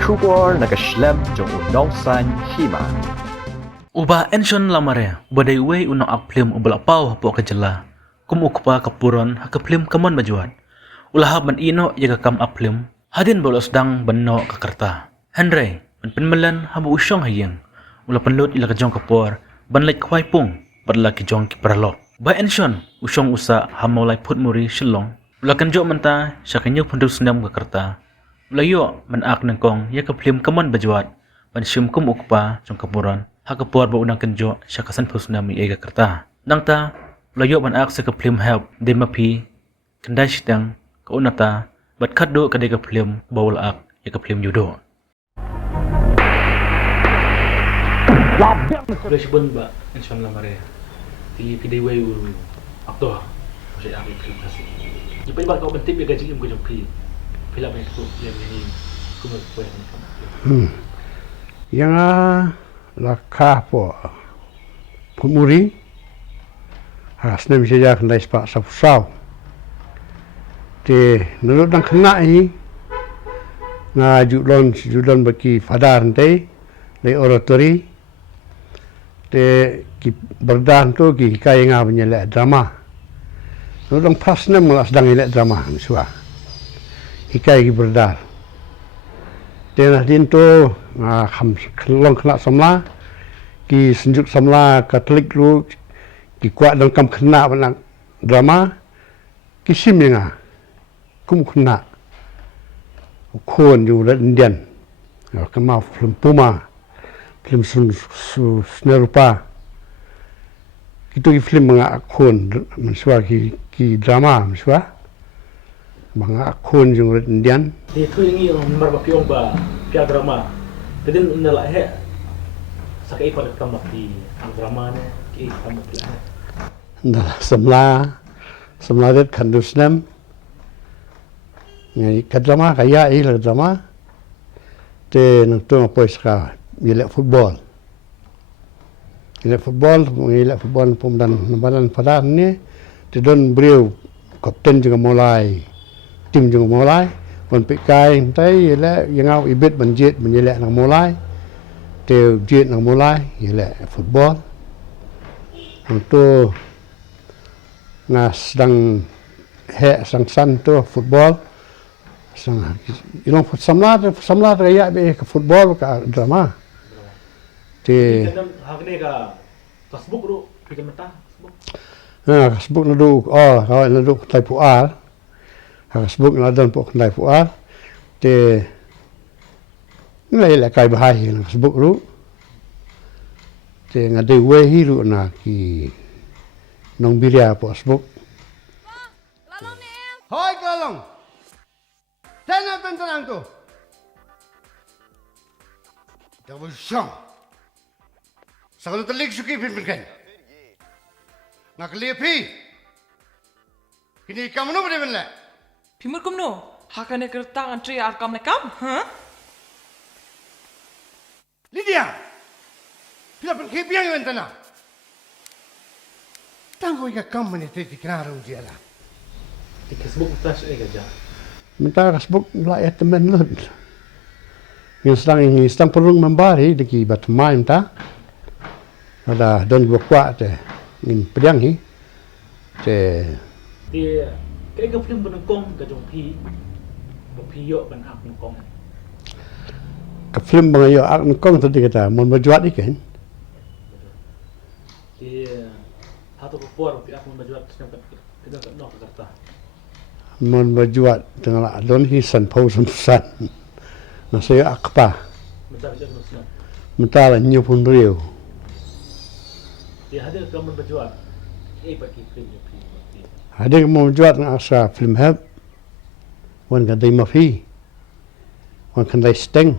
Kubor nakaslem jong unongsan Hima. Uba ension lamare, badai wei unong ak Phlim ubal pau hapo kajela. Kumukpa kapuron ha Phlim Kamon Bajwat. Ulahab man ino yaga kam ak Phlim, hadin bolos dang banno kakarta. Henry, penmelan habu usyong hayeng. Ula Pynlut ila kajong kapor, ban Leit Khwai pung, badla kajong kipralo. Ba ension usyong usa hamolai put muri shilong. Ula kanjo manta syakanyo pendus senam kakarta. Ula yo man ak nangkong yaga Phlim Kamon Bajwat. Ban syum kumukpa jong kapuron. Hakapor ba unang kanjo siya kasan pus na may ega karta. Nang ta, layo man ak sa Phlim help, di mapi, kanday sitang, kaunata, bat kaddo kaday Phlim bawal ak, ya Phlim judo. Udah sibun ba, insyan lamare, ti piday way akto, kasi ak Phlim kasi. Di pa iba kau bentip ya gaji ko jong pi, pila ba ito yang ini kumot po yan. Yang lakah po pumuri hasna bisa kendai sepak sapusau te nurut nang kena ini nga julon bagi fadar nanti dari oratori te ki berdan tu ki kai nga penyelek drama nurut nang pasna mula sedang elek drama misua hikai ki berdar te nah dinto nga long kena samla ki senjuk samla Katolik lu ki kuat dalam kam kena banang drama ki simnya kum kena kon ju red Indian kema film Puma film senerupa itu ki film menga kon mensua ki drama mensua menga kon ju red Indian Itu yang nomor bapiong ba pia drama. Jadi nela he sakai pada kamu di drama ne ki kamu pila. Nah semla det kandusnam. Ngai kadrama kaya il drama. Te nang tu apa iska yelek football. Yelek football pemdan nambalan padan ni te don beliau kapten juga mulai tim juga mulai kon pikai tai yelek yang au ibet banjit menyelek nang mulai te jit nang mulai yelek football untuk sedang sang san tu football sang ilong samlat raya be ke football ke drama te Hakne ka Facebook ru pikir mata Facebook nadu kawan nadu tai puar Facebook nadan pok nai puar te nilai la kai bahai Facebook ru te ngade we hiru na ki nong biria po Facebook Lalong ni em. hoi kalong tena pentanang tu dawu syang sakalo telik suki pinkan nak lepi kini kamu no berde Pimur kumno. Hakane kertang antri arkam lekam, ha? Lydia, pila pun kepiang yang tanah. Tanggo ika kamu ni tadi kenara uji ala. di Facebook tas gaja. Minta Facebook lah ya teman Pynlut. Yang sedang perlu membari deki batu main ta. Ada don buat te ingin pedang hi. Te Di kayak Phlim benengkong gajong pi, bapiyo ban ak nengkong. ke film bangayo ak kong tadi kata mon berjuat ikan. Di hatu kapor pi ak membajuat sedang kita tak nak kerta. Mon berjuat dengan don hisan pau san. Nasaya akpa. Mencari jalan muslim. Mentala nyupun riu. Di hadir kamu membajuat. Pakai Phlim pi. Ada yang mau jual dengan asa film help, wan kan day mafi, wan kan day steng.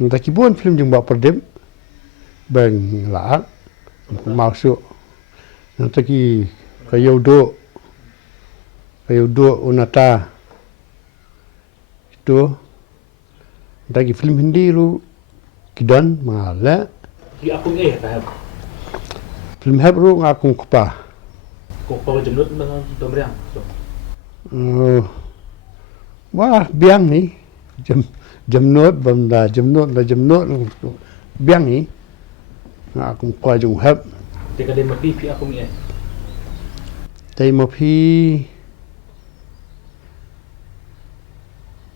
Nanti kibuan film jumpa perdem, bang laak, masuk. Nanti ki kayu do unata itu. Nanti ki film Hindi lu kidan malah. Di akung tahap. Film help lu ngakung kupa. Kung pawajemnut dengan pemberian. Wah, biang ni jemnut benda jemnut biang ni nga aku kwa jung hab Te ka de ma pi aku mi tay ma phi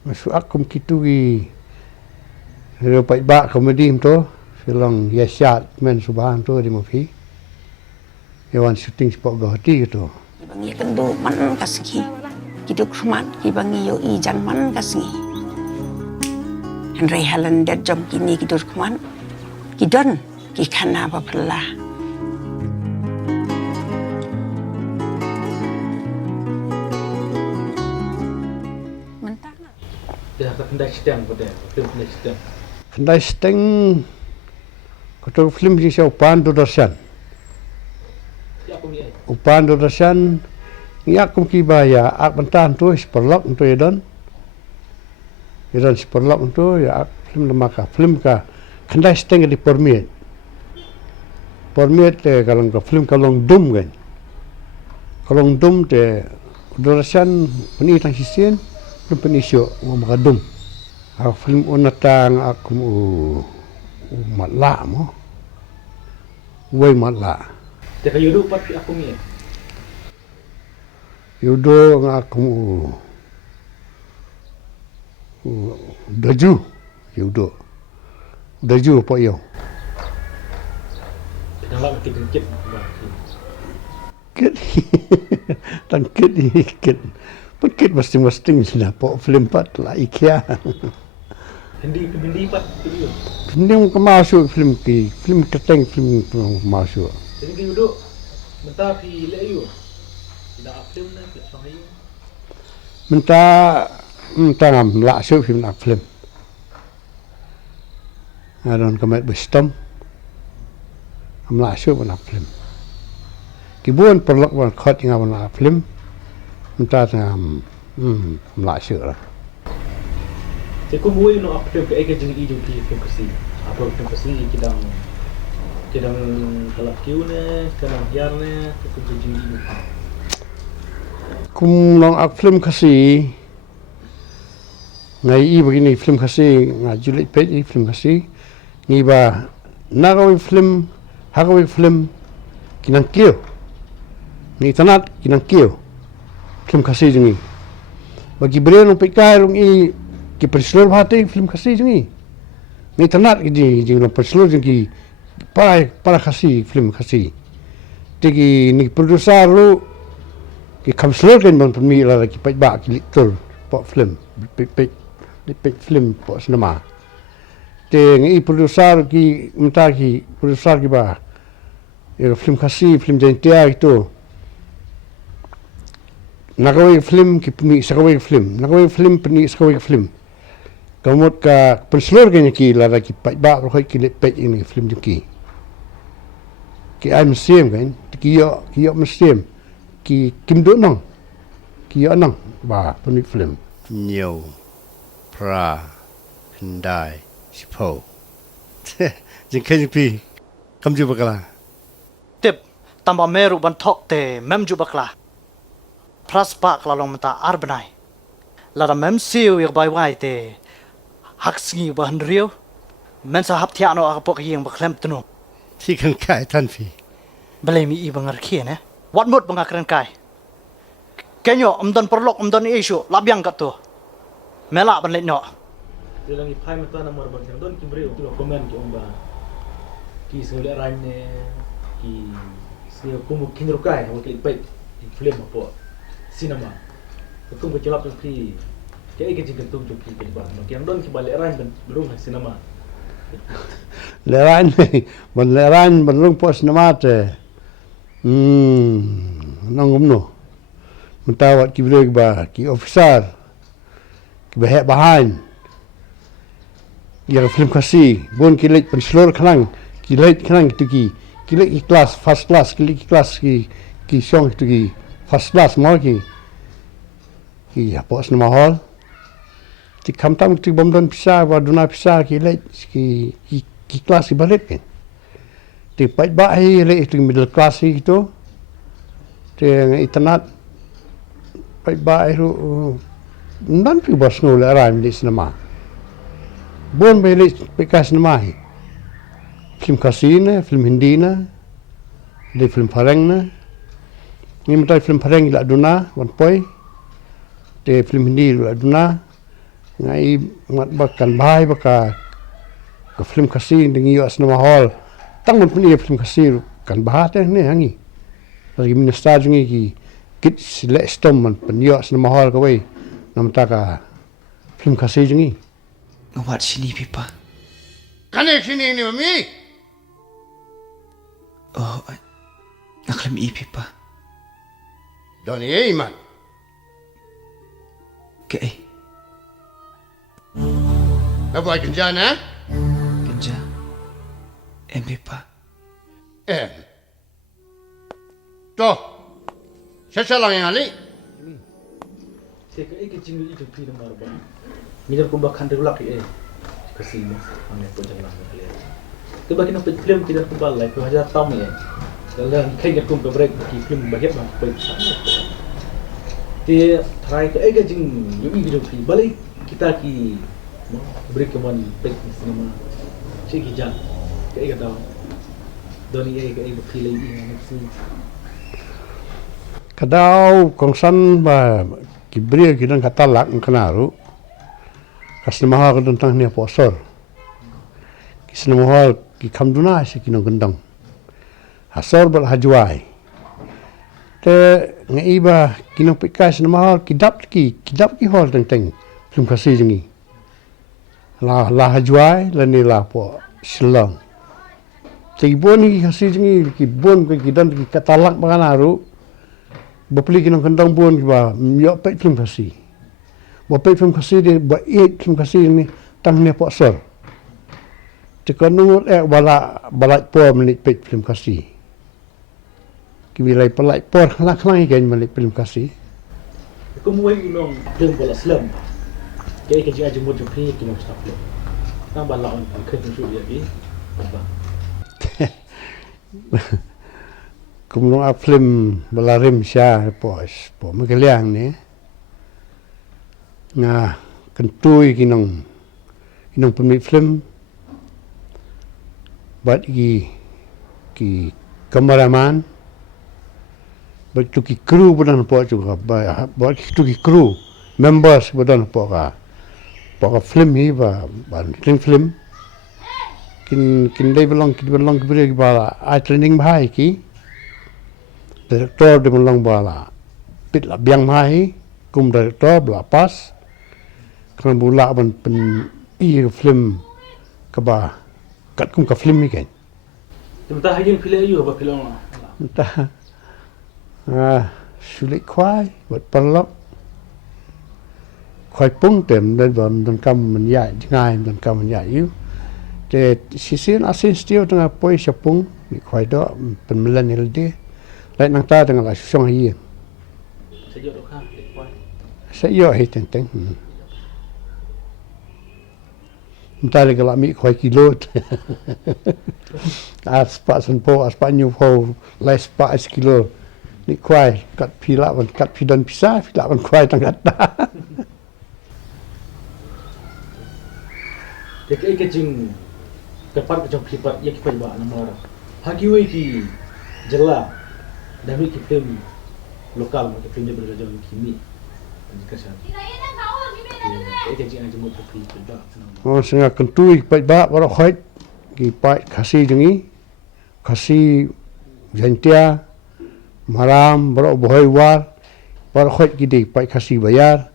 masuk akum kitu gi ro pai ba komedi to film yasat men subhan to di ma phi yawan syuting spot gahati gitu Bangi kendo man kasgi. Kiduk rumat ki bangi yo I jan man kasgi. Henry Helen dat jom kini kiduk rumat. Kidon ki kana ba pala. Mentah. Dah ka kendai sedang pada film kendai sedang. kendai steng kotor film si upan dodarsan Ya aku mi upan dodarsan ya kum ki baya ak bentan tu seperlok untuk edon seperlok untuk ya film lemaka film ka kendai steng di permit kalau ka film kalong dum kan kalong dum te dodarsan peni tang sisien peni syo maka dum film unatang aku matla mo way matla Te ka yudu pat aku mi yudo nga aku daju po yo Te la ki dikit ba. kit kit Pekit masing-masing sila po film pat la ikia Hindi pat tu. film kemasuk film keteng film masuk Jadi ki yudu menta pi le yu. Dah film na pi so hayu. minta ngam la su film nak film adon kamet bestom am la su nak film kibun perlok wan khot ngam nak film minta ngam la su lah Te ku mui no aku film ke ek jeng I jeng ki film kasi. Apa film kasi kidang kalak kiu ne, kanang hiar ne, ku jeng I. kum long ak film kasi ngai I begini film kasi ngajulit page I film kasi ngi ba nagawi film hagawi film kinang kio ni tanat kinang kio film kasi jengi bagi berian untuk kai rong I ki perselur hati film kasi jengi ni tanat ki jeng perselur jengi para kasi film kasi tigi ni producer lu ki kamselur kan ban pemi la ki pai ba ki litur po film pek film po sinema te ngi producer ki minta ki producer ki ba ya film kasi film jentia itu nagawi film ki pemi sagawi film nagawi film peni sagawi film kamot ka perselur kan ki la ki pai ba ro ki pek ini film ki ai museum kan ki yo museum ki kim do nang ki yo nang ba peni film nhiều pra kendai sipo jing keng pi kam ju bakala tip tamba meru bantok te mem ju bakla pras pa klalong mata arbanai lara mem siu yak bai wai te hak singi ban rio men sa hap tiano akapok hiang baklem tenu ที่ข้างกายท่านพี่ Belemi I bangar kie ne wat mut bangakren kai kenyo amdon perlok amdon isu labyang katu mela ban letno Dia lagi pai mata nomor bang yang don ki breu tu komen ki omba ki sele ran ne ki se kumu kinrukai ho ki pek film apa cinema tu ko celap ki ke ke jing tu ju ki ba yang don ki balik ran ben belum cinema leran ban leran ban lung pos namate nang umno mentawat ki breg ba ki officer ki behind yang film kasi bon ki lek penselur khanang ki lek khanang tu ki lek kelas first class ki lek kelas ki song tu ki first class mo ki pos nama hall ti kamtam ti bomdon pisa wa duna pisa ki lek ki kelas ki balik kan ti pai ba hi lek tu middle class itu ti internet pai ba ru nan pi bos ngul arai di cinema Buon beli bekas namai. Film kasih na, film Hindi na, di film Pareng na. Ni mentai film Pareng ila duna, wan poi. Di film Hindi ila duna. Ngai mat bakan bahai baka ke film kasih dengan yo asna mahal. Tang mun pun film kasih kan bahat ni hangi. Lagi minister jungi ki kit sile stom man pen yo asna mahal ka wei. Nam ta ka film kasih jungi. Ngawat sini pipa. Kane sini ni mami. Oh, naklam i pipa. Doni iman. Kay, Apa akan jana? kanja. Pipa. Toh. Saya lang yang ali. Teka ke jingli itu pi nomor ba. Minyak kumba kan regulak kasih mo ang po jangan kalian. Ke bagi nak film tidak kumbal lai ko hajar tam ya. Dalam kaya kumba break ki film bagian nak pe. Ti try ke jing yumi video pi balik kita ki break ke one pe cinema. Cik hijab. Ke tahu. Doni ke pi lai ni si. Kadau kongsan ba kibri kidan katalak kanaru. Kasna mahal tentang ni posor. Kisna mahal ki kamduna si kinong gendang. Hasor bal hajwai. Te ngaiba kinong pikas na mahal kidap ki hol tentang film kasih jengi. La hajwai la ni la po silong. Te bon ki kasih jengi ki bon ki kidan ki katalak kanaru. Bapeli kinong gendang bon ki ba yo pe film kasih. Bapak film kasih dia buat film kasih ni tang ni posor. Jika nunggu balak por menit film kasih. Kibilai balak por lang ikan menit film kasih. Kemuai unong film bola Islam. Kaya kerja aja mau jumpa kita nak stop film. Nang balak on kerja shoot dia ni. Kemudian film balarim Shuh po magaliang ni. Nga kentui kinong pemit film buat ki kameraman buat tu ki kru budan po juga buat tu ki kru members budan po ka film hi ba film kin dai belong ki ba ai training bahai ki director de belong bala pit la biang mai kum director bla pas kan bula ban pen film ka ba kat kum ka film ni kan Sebentar hajin film ayu apa film lah. entah sulit Khwai buat Pynlut Khwai pung tem dan dan kam men ya ngai dan kam men ya yu te sisin asin stiu tengah poi sapung ni Khwai do pen millennial dia lai nang ta tengah la song hi Sejak dok ha, Khwai. saya hi teng Entah lagi lah mi Khwai kilo. Aspak senpo, aspak nyupo, lai aspak kilo. Ni Khwai kat pila ban kat pidan pisah, pila ban Khwai tangkat dah. Jadi kecing tepat kecing klipat ya kita coba nama orang. Hagi wei ki jela, dami ki film lokal, ki film dia berjauh kimi. Kesan. Kecing aja mau pergi coba. Oh, sengaja kentui pai ba baru Khwai ki pai kasih jengi. Kasih jantia maram baru bohoi war baru Khwai ki di pai kasih bayar.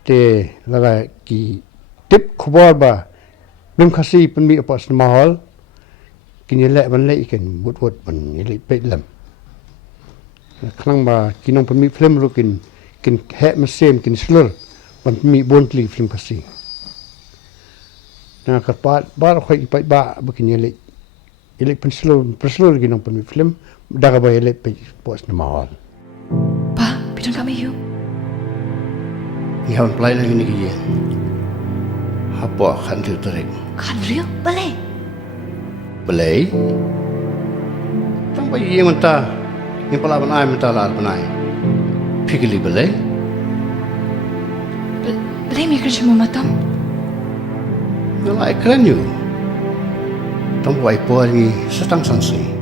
Te laga ki tip khubar ba belum kasih penmi apa semahal kini lek ban lek ikan but ban lek pet lam klang ba kinong penmi film rukin kin hek mesin kin slur ban penmi bontli film kasih na kapat bar Khwai pai ba begini lek penslur kinong penmi film daga ba lek pet pos semahal Pa, bidang kami yuk. ihan play lagi ni kiye apa kan terik Kan real, boleh. Belai. Sampai ia mentah, ni pala benai mentah lar benai. Pikirli belai. Boleh mikir cuma matam. Ngalai keren you. Tong wai po ni setang sansui.